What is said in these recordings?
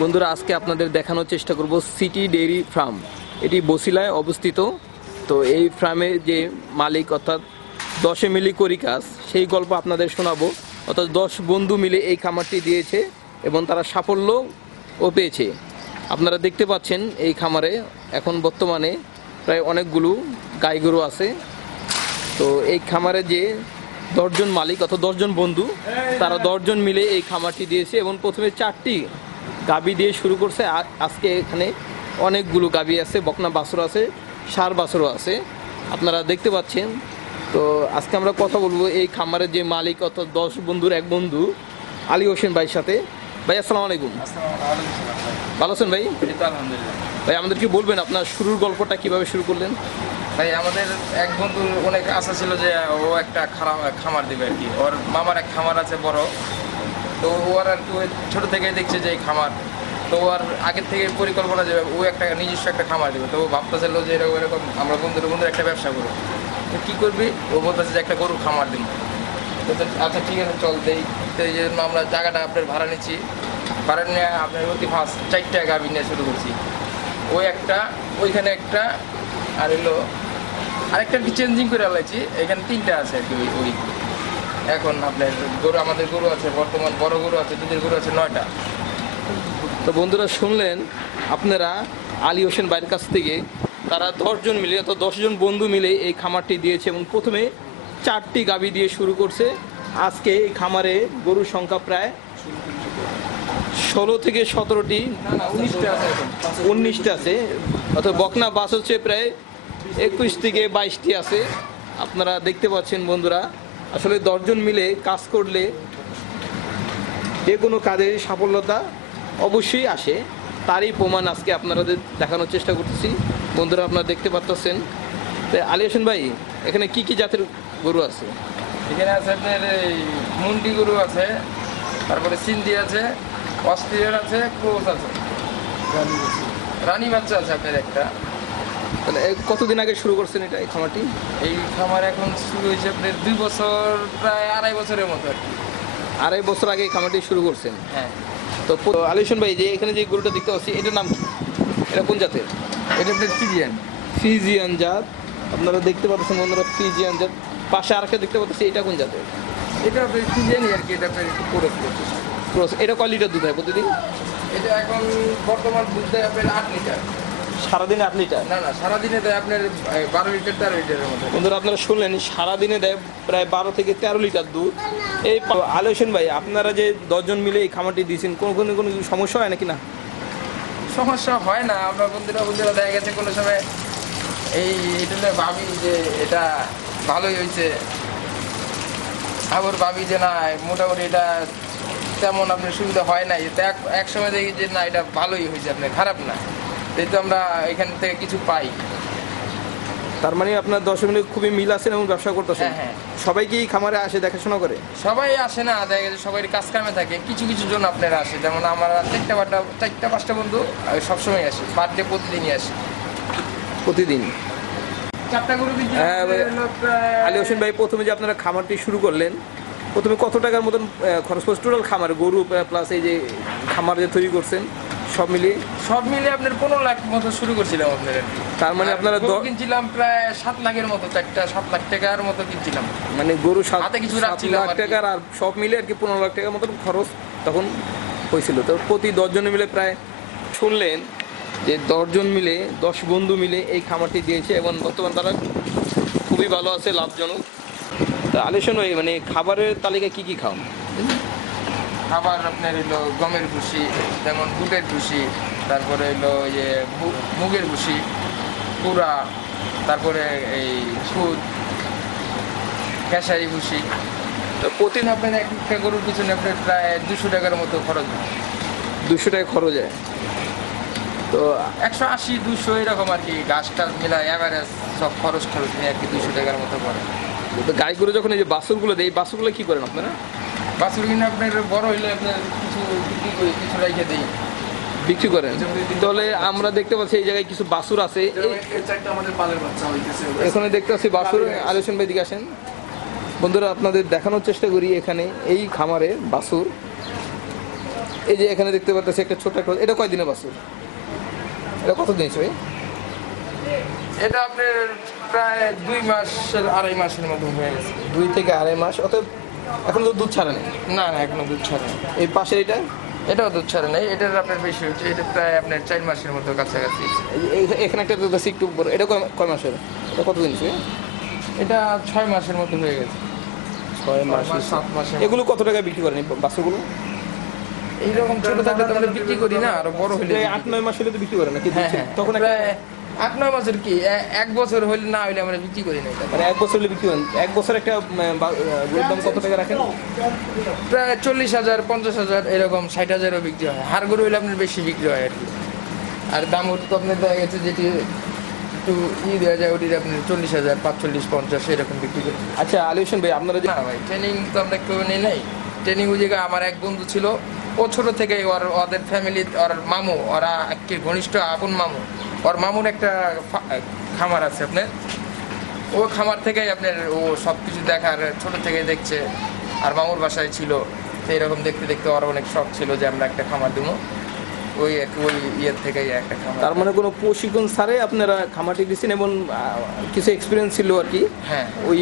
বন্ধুরা, আজকে আপনাদের দেখানোর চেষ্টা করব সিটি ডেইরি ফার্ম। এটি বসিলায় অবস্থিত। তো এই ফার্মে যে মালিক, অর্থাৎ দশে মিলি করিকাস সেই গল্প আপনাদের শোনাবো। অর্থাৎ দশ বন্ধু মিলে এই খামারটি দিয়েছে এবং তারা সাফল্যও পেয়েছে। আপনারা দেখতে পাচ্ছেন এই খামারে এখন বর্তমানে প্রায় অনেকগুলো গাই গরু আছে। তো এই খামারে যে দশজন মালিক অর্থাৎ দশজন বন্ধু তারা দশজন মিলে এই খামারটি দিয়েছে এবং প্রথমে চারটি গাবি দিয়ে শুরু করছে। আজকে এখানে অনেকগুলো গাবি আছে বকনা বাছর আছে সার বাছরও আছে। আপনারা দেখতে পাচ্ছেন। তো আজকে আমরা কথা বলব এই খামারের যে মালিক অর্থাৎ দশ বন্ধুর এক বন্ধু আলী হোসেন ভাইয়ের সাথে। ভাই আসসালামু আলাইকুম। ভালো আছেন ভাই? ভাই আমাদেরকে বলবেন আপনার শুরুর গল্পটা কীভাবে শুরু করলেন? ভাই, আমাদের এক বন্ধুর অনেক আশা ছিল যে ও একটা খামার দিবে আর কি। ওর মামার এক খামার আছে বড়। তো ওর আর কি ছোটো থেকে দেখছে যে এই খামার। তো ওর আগের থেকে পরিকল্পনা যে ও একটা নিজস্ব একটা খামার দিবে। তো ও ভাবতেছিল যে এরকম এরকম আমরা বন্ধুর বন্ধুর একটা ব্যবসা করব। তো কী করবি? ও বলতেছে যে একটা গরুর খামার দিব। তো আচ্ছা ঠিক আছে, চল দেই। তো এই জন্য আমরা জায়গাটা আপনার ভাড়া নিচ্ছি। ভাড়া নিয়ে আপনার অতি ফার্স্ট চারটা গাভি নিয়ে শুরু করছি। ওই একটা, ওইখানে একটা, আর হলো আরেকটা কি চেঞ্জিং করে আলাইছি? এখানে তিনটা আছে আর কি ওই এখন আপনার গরু, আমাদের গরু আছে, বর্তমান বড় গরু আছে, দুধের গরু আছে নয়টা। তো বন্ধুরা শুনলেন, আপনারা আলী হোসেন ভাইয়ের কাছ থেকে তারা দশজন মিলে অর্থাৎ দশজন বন্ধু মিলে এই খামারটি দিয়েছে এবং প্রথমে চারটি গাবি দিয়ে শুরু করছে। আজকে এই খামারে গরুর সংখ্যা প্রায় ষোলো থেকে সতেরোটি, উনিশটা আছে। উনিশটা আছে। অর্থাৎ বকনা বাস হচ্ছে প্রায় একুশ থেকে বাইশটি আছে। আপনারা দেখতে পাচ্ছেন বন্ধুরা, আসলে দশজন মিলে কাজ করলে যে কোনো কাজের সাফল্যতা অবশ্যই আসে। তারই প্রমাণ আজকে আপনাদের দেখানোর চেষ্টা করতেছি। বন্ধুরা, আপনারা দেখতে পাচ্ছেন তো আলী হোসেন ভাই, এখানে কি কি জাতের গরু আছে? এখানে আছে আপনার এই মুন্ডি গরু আছে, তারপরে সিন্ধি আছে, অস্ট্রেলিয়ার আছে, ক্রোস আছে। রানী বাচ্চা আছে আপনার একটা। তাহলে কতদিন আগে শুরু করছেন এটা এই খামারটি? এই খামার এখন শুরু হয়েছে আপনার দুই বছর প্রায় আড়াই বছরের মতো আর কি। আড়াই বছর আগে এই খামারটি শুরু করছেন? হ্যাঁ। তো প- ভাই যে এখানে যে গরুটা দেখতে পাচ্ছি এটার নাম কি? এটা কোন জাতের? এটা আপনার ফিজিয়ান। ফিজিয়ান জাত। আপনারা দেখতে পাচ্ছেন বন্ধুরা ফিজিয়ান জাত। পাশে আরেকটা দেখতে পাচ্ছি এটা কোন জাতের? এটা ফিজিয়ানই আর কি এটা আপনার একটু করে ক্রস এটা কয় লিটার দুধ হয় প্রতিদিন? এটা এখন বর্তমান দুধ দেয় আপনার আট লিটার। সারাদিনে আট লিটার? না না সারাদিনে দেয় আপনার বারো লিটার তেরো লিটারের মতো। বন্ধুরা আপনারা শুনলেন সারাদিনে দেয় প্রায় বারো থেকে তেরো লিটার দুধ। এই হোসেন ভাই আপনারা যে দশজন মিলে এই খামারটি দিয়েছেন কোনো কোনো কোনো সমস্যা হয় নাকি না? সমস্যা হয় না আমরা বন্ধুরা বন্ধুরা দেখা গেছে কোনো সময় এই এটা ভাবি যে এটা ভালোই হয়েছে। আবার ভাবি যে না মোটামুটি এটা তেমন আপনার সুবিধা হয় নাই। এক এক সময় দেখি যে না এটা ভালোই হয়েছে আপনার খারাপ না। যেহেতু আমরা এখান থেকে কিছু পাই। তার মানে আপনার দশ মিলে খুবই মিল আছেন এবং ব্যবসা করতেছেন। হ্যাঁ, হ্যাঁ। সবাই কি খামারে আসে দেখাশোনা করে? সবাই আসে না দেখা গেছে সবাই কাজ কামে থাকে। কিছু কিছু জন আপনারা আসে। যেমন আমার চারটা পাঁচটা চারটা পাঁচটা বন্ধু সবসময় আসে পার ডে প্রতিদিনই আসি। প্রতিদিন? হ্যাঁ, আলী হোসেন ভাই প্রথমে যে আপনারা খামারটি শুরু করলেন প্রথমে কত টাকার মতন খরচ টোটাল খামার গরু প্লাস এই যে খামার যে তৈরি করছেন সব মিলিয়ে? সব মিলে আপনার পনেরো লাখ মতো শুরু করছিলাম আপনার তার মানে আপনারা গরু দ- কিনছিলাম প্রায় সাত লাখের মতো চারটা সাত লাখ টাকার মতো কিনছিলাম। মানে গরু হাতে কিছু সাত লাখ টাকার আর সব মিলে আর কি পনেরো লাখ টাকার মতন খরচ তখন হয়েছিল। তো প্রতি দশজনে মিলে প্রায় শুনলেন যে দশজন মিলে দশ বন্ধু মিলে এই খামারটি দিয়েছে এবং বর্তমান তারা খুবই ভালো আছে লাভজনক। তা আলিশন মানে খাবারের তালিকায় কি কি খাওয়ান? খাবার আপনার হলো গমের ভুসি যেমন বুটের ভুসি তারপরে হলো ইয়ে মুগের ভুসি পুরা তারপরে এই সুদ খেসারি ভুসি। তো প্রতিদিন আপনার এক একটা গরুর পিছনে আপনার প্রায় দুশো টাকার মতো খরচ হয়। দুশো টাকা খরচ হয়। তো একশো আশি দুশো এরকম আর কি গাছ টাছ মিলা অ্যাভারেজ সব খরচ খরচ নিয়ে আর কি দুশো টাকার মতো পড়ে তো গাইগুলো যখন এই যে বাছুরগুলো দেয় এই বাছুরগুলো কি করেন আপনারা? বাছুর কিনে আপনার বড় হইলে আপনার কিছু বিক্রি করি কিছু রেখে দিই। বিক্রি করেন? তাহলে আমরা দেখতে পাচ্ছি এই জায়গায় কিছু বাছুর আছে। এখানে দেখতে পাচ্ছি বাছুর আলোচন ভাই দিকে আসেন। বন্ধুরা আপনাদের দেখানোর চেষ্টা করি এখানে এই খামারে বাসুর। এই যে এখানে দেখতে পাচ্ছি একটা ছোট একটা এটা কয় বাসুর? এটা কত দিন ভাই? এটা আপনার প্রায় দুই মাসের আড়াই মাসের মতো হয়ে গেছে। দুই থেকে আড়াই মাস। অতএব এখন তো দুধ ছাড়ে নেই? না না এখনও দুধ ছাড়ে না। এই পাশের এটা এটাও দুধ ছাড়ে নাই এটার আপনার বেশি হচ্ছে এটা প্রায় আপনার চার মাসের মতো কাছাকাছি এখানে একটা দেখতেছি একটু বড় এটা কয় মাসের? এটা কত দিন ভাই এটা ছয় মাসের মতো হয়ে গেছে। ছয় মাস মাস, সাত মতো। এগুলো কত টাকা বিক্রি করেন বাছুরগুলো? এইরকম ছোট থাকলে তো আমরা বিক্রি করি না আরও বড় হলে আট নয় মাস হলে তো বিক্রি করে নাকি হ্যাঁ হ্যাঁ। তখন একটা- প্রায় আট নয় মাসের কি? এক বছর হইলে না হইলে আমরা বিক্রি করি না। মানে এক বছর হলে বিক্রি করেন। এক বছর একটা গরুর দাম কত টাকা রাখেন? প্রায় চল্লিশ হাজার পঞ্চাশ হাজার এরকম ষাট হাজারও বিক্রি হয়। হাড় গরু হইলে আপনার বেশি বিক্রি হয় আর কি। আর দাম তো আপনার দেখা গেছে যেটি একটু ই দেওয়া যায় ওটির আপনার চল্লিশ হাজার পাঁচচল্লিশ পঞ্চাশ এরকম বিক্রি করি। আচ্ছা আলী হোসেন ভাই আপনারা না ভাই ট্রেনিং তো আমরা কেউ নেই নাই। ট্রেনিং ওই জায়গায় আমার এক বন্ধু ছিল। ও ছোট থেকে ওর ওদের ফ্যামিলি ওর মামু ওরা একটি ঘনিষ্ঠ আপন মামু। ওর মামুর একটা খামার আছে আপনার? ও খামার থেকেই আপনার ও সব কিছু দেখার ছোট থেকে দেখছে। আর মামুর বাসায় ছিল। সেই রকম দেখতে দেখতে ওর অনেক শখ ছিল যে আমরা একটা খামার দেবো। ওই এক ওই ইয়ের থেকেই একটা খামার। তার মানে কোনো প্রশিক্ষণ ছাড়াই আপনারা খামারটি দিয়েছেন এবং কিছু এক্সপিরিয়েন্স ছিল আর কি? হ্যাঁ। ওই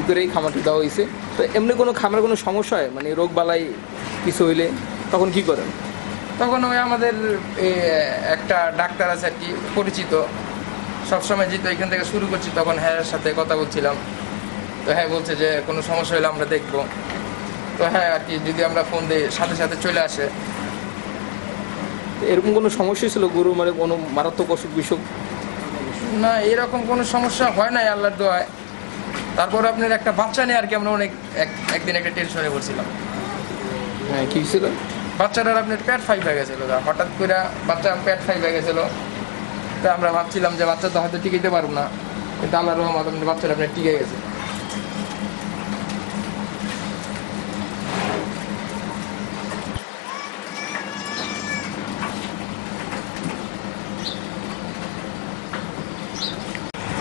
ই করেই খামারটি দেওয়া হয়েছে। তো এমনি কোনো খামারে কোনো সমস্যা হয়? মানে রোগ বালাই কিছু হইলে তখন কি করেন? তখন ওই আমাদের একটা ডাক্তার আছে আর কি পরিচিত। সবসময় যেহেতু এখান থেকে শুরু করছি তখন হ্যাঁ সাথে কথা বলছিলাম। তো হ্যাঁ বলছে যে কোনো সমস্যা হলে আমরা দেখব। তো হ্যাঁ আর কি যদি আমরা ফোন দিই সাথে সাথে চলে আসে। এরকম কোনো সমস্যা ছিল গরু মানে কোনো মারাত্মক অসুখ বিসুখ? না এরকম কোনো সমস্যা হয় নাই আল্লাহর দোয়ায়। তারপর আপনার একটা বাচ্চা নিয়ে আর কি আমরা অনেক এক- একদিন একটা টেনশনে পড়ছিলাম। হ্যাঁ কি ছিল বাচ্চাটার আপনার প্যাট ফাইভ হয়ে গেছিল হঠাৎ করে বাচ্চা প্যাট ফাইভ হয়ে গেছিল। তা আমরা ভাবছিলাম যে বাচ্চা তো হয়তো টিকাইতে পারব না। কিন্তু আল্লাহ রহমত আপনার বাচ্চাটা আপনার টিকে গেছে।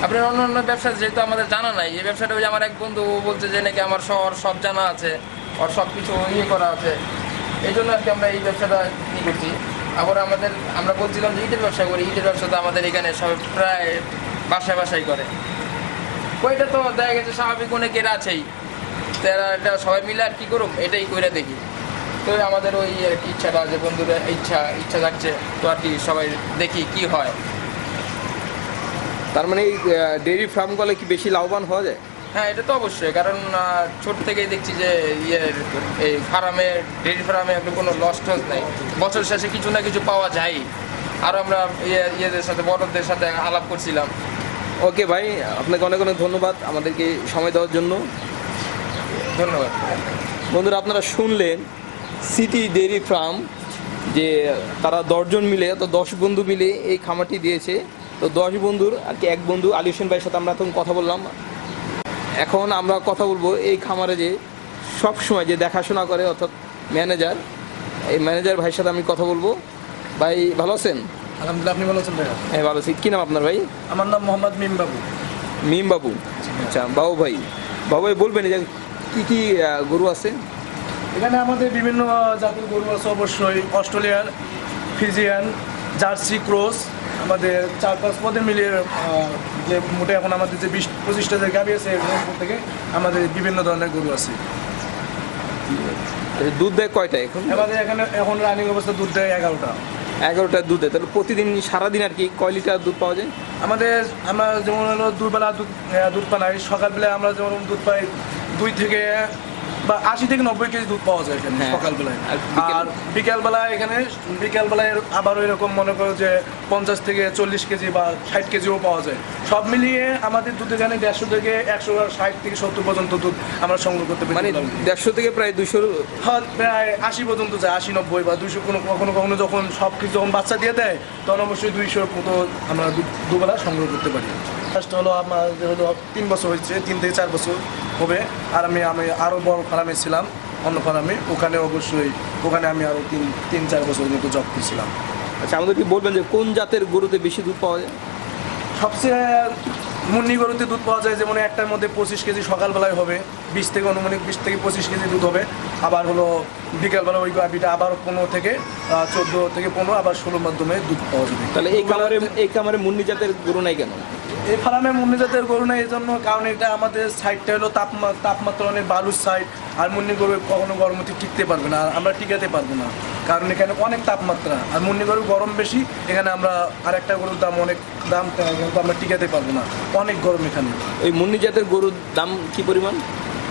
আপনার অন্য অন্য ব্যবসা যেহেতু আমাদের জানা নাই, এই ব্যবসাটা ওই আমার এক বন্ধু বলছে যে নাকি আমার শহর সব জানা আছে, ওর সব কিছু ইয়ে করা আছে। এই জন্য আর কি আমরা এই ব্যবসাটা ই করছি। আবার আমাদের, আমরা বলছিলাম যে ইটের ব্যবসা করি, ইটের ব্যবসা তো আমাদের এখানে সব প্রায় বাসায় বাসায় করে। ওইটা তো দেখা গেছে স্বাভাবিক অনেকের আছেই। তারা এটা সবাই মিলে আর কি করুক, এটাই করে দেখি। তো আমাদের ওই আর কি ইচ্ছাটা যে বন্ধুরা, ইচ্ছা ইচ্ছা থাকছে, তো আর কি সবাই দেখি কি হয়। তার মানে এই ডেয়ারি ফার্ম করলে কি বেশি লাভবান হওয়া যায়? হ্যাঁ এটা তো অবশ্যই। কারণ ছোট থেকেই দেখছি যে ইয়ে এই ফার্মে ডেয়ারি ফার্মে আপনার কোনো লস টস নেই। বছর শেষে কিছু না কিছু পাওয়া যায় আর আমরা ইয়ে ইয়েদের সাথে বড়দের সাথে আলাপ করছিলাম। ওকে ভাই আপনাকে অনেক অনেক ধন্যবাদ আমাদেরকে সময় দেওয়ার জন্য। ধন্যবাদ। বন্ধুরা আপনারা শুনলেন সিটি ডেয়ারি ফার্ম যে তারা দশজন মিলে তো দশ বন্ধু মিলে এই খামারটি দিয়েছে। তো দশ বন্ধুর আর কি এক বন্ধু আলী হোসেন ভাইয়ের সাথে আমরা তখন কথা বললাম। এখন আমরা কথা বলব এই খামারে যে সব সময় যে দেখাশোনা করে অর্থাৎ ম্যানেজার এই ম্যানেজার ভাইয়ের সাথে আমি কথা বলব। ভাই ভালো আছেন? আলহামদুলিল্লাহ আপনি ভালো আছেন ভাইয়া? হ্যাঁ ভালো আছি। কী নাম আপনার ভাই? আমার নাম মোহাম্মদ মিম বাবু মিম বাবু আচ্ছা বাবু ভাই। বাবু ভাই বলবেন যে কী কী গরু আছে? এখানে আমাদের বিভিন্ন জাতের গরু আছে অবশ্যই। অস্ট্রেলিয়ান ফিজিয়ান জার্সি ক্রস আমাদের চার পাঁচ পদের মিলিয়ে যে মোটে এখন আমাদের যে বিশ পঁচিশটা যে গাবি আছে এর থেকে আমাদের বিভিন্ন ধরনের গরু আছে। দুধ দেয় কয়টা এখন? আমাদের এখানে এখন রানিং অবস্থা দুধ দেয় এগারোটা। এগারোটা দুধ দেয় তাহলে প্রতিদিন সারাদিন আর কি কয় লিটার দুধ পাওয়া যায়? আমাদের আমরা যেমন হলো দুবেলা দুধ দুধ পাই সকালবেলায় আমরা যেমন দুধ পাই দুই থেকে বা আশি থেকে নব্বই কেজি দুধ পাওয়া যায় এখানে হ্যাঁ। সকালবেলায়। আর বিকেল- বিকালবেলায় এখানে বিকালবেলায় আবার এরকম মনে করো যে পঞ্চাশ থেকে চল্লিশ কেজি বা ষাট কেজিও পাওয়া যায়। সব মিলিয়ে আমাদের দুধ এখানে দেড়শো থেকে একশো ষাট থেকে সত্তর পর্যন্ত দুধ আমরা সংগ্রহ করতে পারি। মানে দেড়শো থেকে প্রায় দুশোর হ্যাঁ, প্রায় আশি পর্যন্ত যায় আশি নব্বই বা দুইশো কোনো কখনো কখনো যখন সব কিছু যখন বাচ্চা দিয়ে দেয় তখন অবশ্যই দুইশোর মতো আমরা দুবেলা সংগ্রহ করতে পারি। ফার্স্ট হলো আমার হলো তিন বছর হয়েছে তিন থেকে চার বছর হবে। আর আমি আমি আরও বড় ফার্মে ছিলাম অন্য ফার্মে। ওখানে অবশ্যই ওখানে আমি আরও তিন তিন চার বছর কিন্তু জব করছিলাম। আচ্ছা আমাদের কি বলবেন যে কোন জাতের গরুতে বেশি দুধ পাওয়া যায়? সবচেয়ে মুন্নি গরুতে দুধ পাওয়া যায় যেমন একটার মধ্যে পঁচিশ কেজি সকালবেলায় হবে বিশ থেকে অনুমানিক বিশ থেকে পঁচিশ কেজি দুধ হবে। আবার হলো বিকালবেলা ওই গাভিটা আবার পনেরো থেকে চোদ্দ থেকে পনেরো আবার ষোলোর মাধ্যমে দুধ পাওয়া যাবে। তাহলে এই খামারে এই খামারে মুন্নি জাতের গরু নাই কেন? এই ফার্মে মুন্নি জাতের গরু নাই এই জন্য কারণ এটা আমাদের সাইডটা হলো তাপমাত্রা তাপমাত্রা অনেক বালুর সাইড আর মুন্নি গরু কখনো গরমতে টিকতে পারবে না আর আমরা টিকাতে পারব না। কারণ এখানে অনেক তাপমাত্রা। আর মুন্নি গরু গরম বেশি এখানে আমরা আরেকটা গরুর দাম অনেক দাম কিন্তু আমরা টিকাতে পারব না। অনেক গরম এখানে। ওই মুন্নি জাতের গরুর দাম কি পরিমাণ?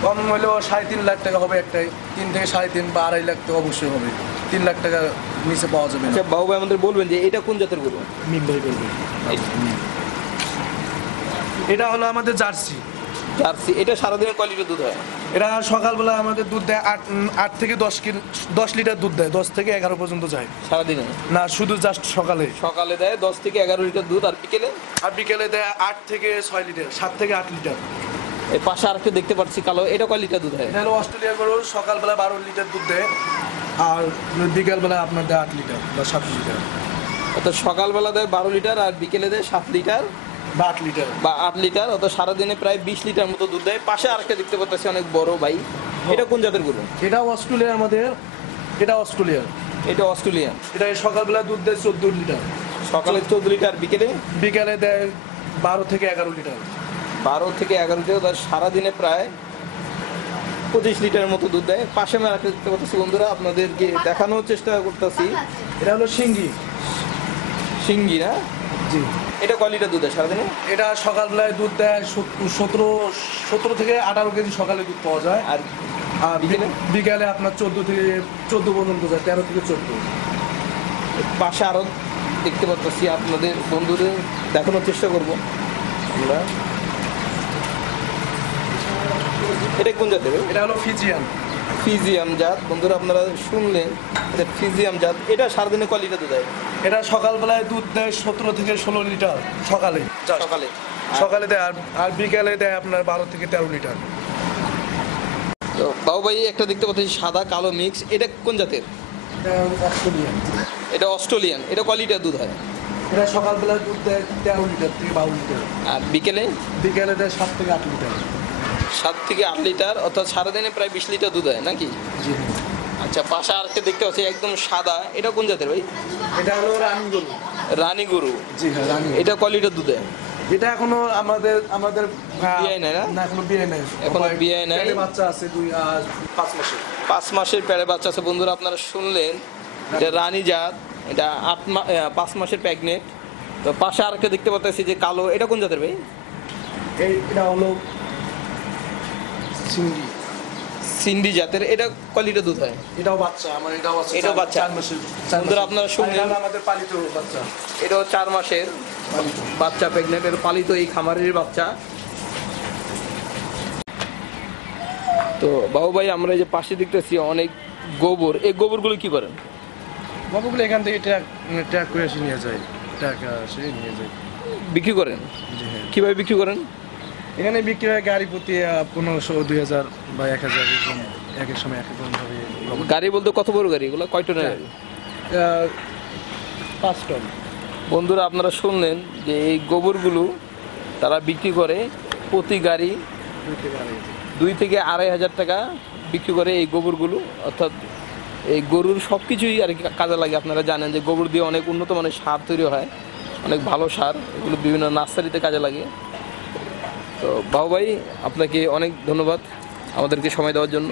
কম হলেও সাড়ে তিন লাখ টাকা হবে একটাই তিন থেকে সাড়ে তিন বা আড়াই লাখ টাকা অবশ্যই হবে। তিন লাখ টাকা নিচে পাওয়া যাবে না। আচ্ছা বাবু ভাই আমাদের বলবেন যে এটা কোন জাতের গরু? মিম ভাই বলবে এটা হলো আমাদের জার্সি। জার্সি এটা সারাদিনের কোয়ালিটির দুধ হয়? এরা সকালবেলা আমাদের দুধ দেয় আট আট থেকে দশ কিলো দশ লিটার দুধ দেয় দশ থেকে এগারো পর্যন্ত যায়। সারাদিনে? না শুধু জাস্ট সকালে। সকালে দেয় দশ থেকে এগারো লিটার দুধ আর বিকেলে? আর বিকেলে দেয় আট থেকে ছয় লিটার সাত থেকে আট লিটার। এই পাশে আরেকটা দেখতে পাচ্ছি কালো। এটা কয় লিটার দুধ হয়? এটা হলো গরু সকালবেলা বারো লিটার দুধ দেয় আর বিকালবেলা আপনার দেয় আট লিটার বা সাত লিটার। অর্থাৎ সকালবেলা দেয় বারো লিটার আর বিকেলে দেয় সাত লিটার। লিটার। বা আট লিটার অর্থাৎ সারাদিনে প্রায় বিশ লিটার মতো দুধ দেয়। পাশে আরেকটা দেখতে পাচ্ছি অনেক বড় ভাই। এটা কোন জাতের গরু? এটা অস্ট্রেলিয়া আমাদের এটা অস্ট্রেলিয়া এটা অস্ট্রেলিয়ান। এটা সকালবেলা দুধ দেয় চোদ্দ লিটার। সকালে চোদ্দ লিটার বিকেলে? বিকালে দেয় বারো থেকে এগারো লিটার। বারো থেকে এগারো লিটার তার সারাদিনে প্রায় পঁচিশ লিটারের মতো দুধ দেয়। পাশে আরেকটা দেখতে পাচ্ছি বন্ধুরা আপনাদেরকে দেখানোর চেষ্টা করতেছি। এটা হলো সিঙ্গি সিঙ্গি না? জি। এটা কয় লিটার দুধ দেয় সারাদিনে এটা সকালবেলায় দুধ দেয় সতেরো সতেরো থেকে আঠারো কেজি সকালে দুধ পাওয়া যায়। আর আর বিকালে? আপনার চোদ্দ থেকে চোদ্দ পর্যন্ত যায় তেরো থেকে চোদ্দ। পাশে আরও দেখতে পাচ্ছি আপনাদের বন্ধুদের দেখানোর চেষ্টা করব আমরা। এটা কোন জাতের? এটা হলো ফিজিয়ান। ফিজিয়াম জাত। বন্ধুরা আপনারা শুনলেন ফিজিয়াম জাত এটা সারাদিনে কয় লিটার দুধ দেয়? এটা সকালবেলায় দুধ দেয় সতেরো থেকে ষোলো লিটার সকালে। সকালে। সকালে দেয় আর আর বিকালে দেয় আপনার বারো থেকে তেরো লিটার। তো বাবু ভাই একটা দেখতে পাচ্ছি সাদা কালো মিক্স এটা কোন জাতের? এটা অস্ট্রেলিয়ান। এটা অস্ট্রেলিয়ান। এটা কয় লিটার দুধ হয়? এটা সকালবেলায় দুধ দেয় তেরো লিটার থেকে বারো লিটার। আর বিকেলে? বিকেলে দেয় সাত থেকে আট লিটার। সাত থেকে আট লিটার অর্থাৎ সারাদিনে প্রায় বিশ লিটার দুধ হয় নাকি? আচ্ছা পাশে আরেকটা দেখতে পাচ্ছি একদম সাদা। এটা কোন জাতের ভাই? এটা হলো রানী গরু। রানী গরু। জি হ্যাঁ রানী এটা কয় লিটার দুধ দেয়? এটা এখনও আমাদের আমাদের বিয়ে নাই না? না এখনও বিয়ে নেই। এখনও বিয়ে নাই? বাচ্চা আছে দুই আর পাঁচ মাসে। পাঁচ মাসের প্যারে বাচ্চা আছে। বন্ধুরা আপনারা শুনলেন এটা রানী জাত এটা আট মা পাঁচ মাসের প্রেগনেন্ট তো পাশে আরেকটা দেখতে পাচ্ছি যে কালো। এটা কোন জাতের ভাই? এই এটা হলো সিঙ্গি সিন্ডি জাতের এটা কয় লিটার দুধ হয়? এটাও বাচ্চা আমার এটাও বাচ্চা এটাও বাচ্চা? চার মাসের বন্ধুরা, আপনারা শুনলেন? আমাদের পালিত বাচ্চা। এটাও চার মাসের। বাচ্চা প্রেগনেন্ট এর পালিত এই খামারের বাচ্চা। তো বাবু ভাই আমরা এই যে পাশে দেখতেছি অনেক গোবর। এই গোবরগুলো কি করেন? বাবুগুলো এখান থেকে ট্র্যাক ট্র্যাক করে এসে নিয়ে যায়। ট্র্যাক আসে নিয়ে যায়। বিক্রি করেন? হ্যাঁ। কীভাবে বিক্রি করেন? এখানে বিক্রি হয় গাড়ি প্রতি পনেরোশো দুই হাজার বা এক হাজার এক এক সময় এক এক গাড়ি বলতে কত বড় গাড়ি? এগুলো কয় টনের পাঁচ টন। বন্ধুরা আপনারা শুনলেন যে এই গোবরগুলো তারা বিক্রি করে প্রতি গাড়ি দুই থেকে আড়াই হাজার টাকা বিক্রি করে এই গোবরগুলো। অর্থাৎ এই গরুর সব কিছুই আর কি কাজে লাগে। আপনারা জানেন যে গোবর দিয়ে অনেক উন্নত মানের সার তৈরি হয় অনেক ভালো সার এগুলো বিভিন্ন নার্সারিতে কাজে লাগে। তো বাবু ভাই আপনাকে অনেক ধন্যবাদ আমাদেরকে সময় দেওয়ার জন্য।